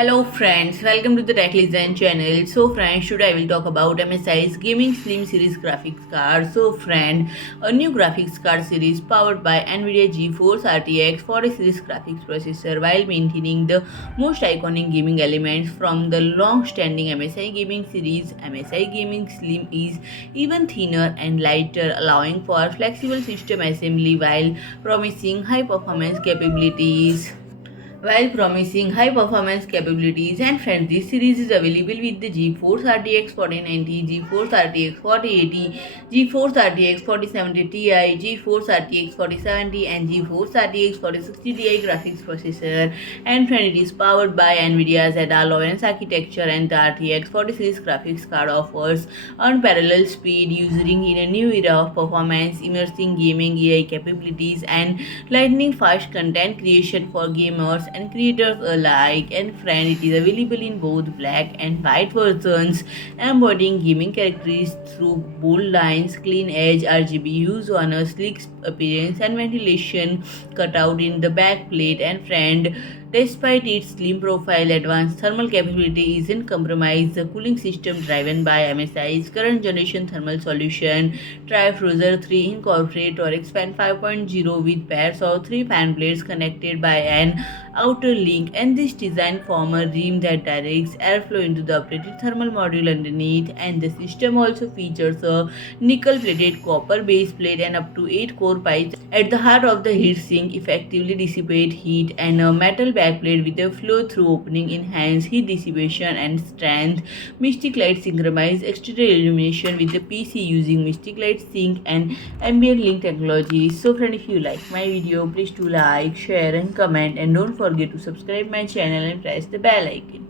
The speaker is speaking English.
Hello friends, welcome to the Tech Listen channel. So friends, today I will talk about MSI's Gaming Slim Series graphics card. So friend, a new graphics card series powered by NVIDIA GeForce RTX 40 series graphics processor while maintaining the most iconic gaming elements from the long-standing MSI gaming series. MSI Gaming Slim is even thinner and lighter, allowing for flexible system assembly while promising high performance capabilities. While promising high performance capabilities and friends, this series is available with the GeForce RTX 4090, GeForce RTX 4080, GeForce RTX 4070 Ti, GeForce RTX 4070 and GeForce RTX 4060 Ti graphics processor. And friend, it is powered by NVIDIA's Ada Lovelace architecture, and the RTX 40 series graphics card offers unparalleled speed using in a new era of performance, immersing gaming AI capabilities and lightning fast content creation for gamers and creators alike. And friend, it is available in both black and white versions, embodying gaming characteristics through bold lines, clean edge RGB use on a sleek appearance and ventilation cutout in the back plate. And friend, despite its slim profile, advanced thermal capability isn't compromised. The cooling system driven by MSI's current generation thermal solution, Trifrozer 3, incorporate or expand 5.0 with pairs of three fan blades connected by an outer link, and this design form a rim that directs airflow into the updated thermal module underneath. And the system also features a nickel-plated copper base plate and up to 8 core pipes at the heart of the heatsink, effectively dissipate heat, and a metal backplate with a flow-through opening enhance heat dissipation and strength. Mystic Light synchronize exterior illumination with the PC using Mystic Light Sync and ambient link technology. So friend, if you like my video, please do like, share and comment, and don't forget to subscribe my channel and press the bell icon.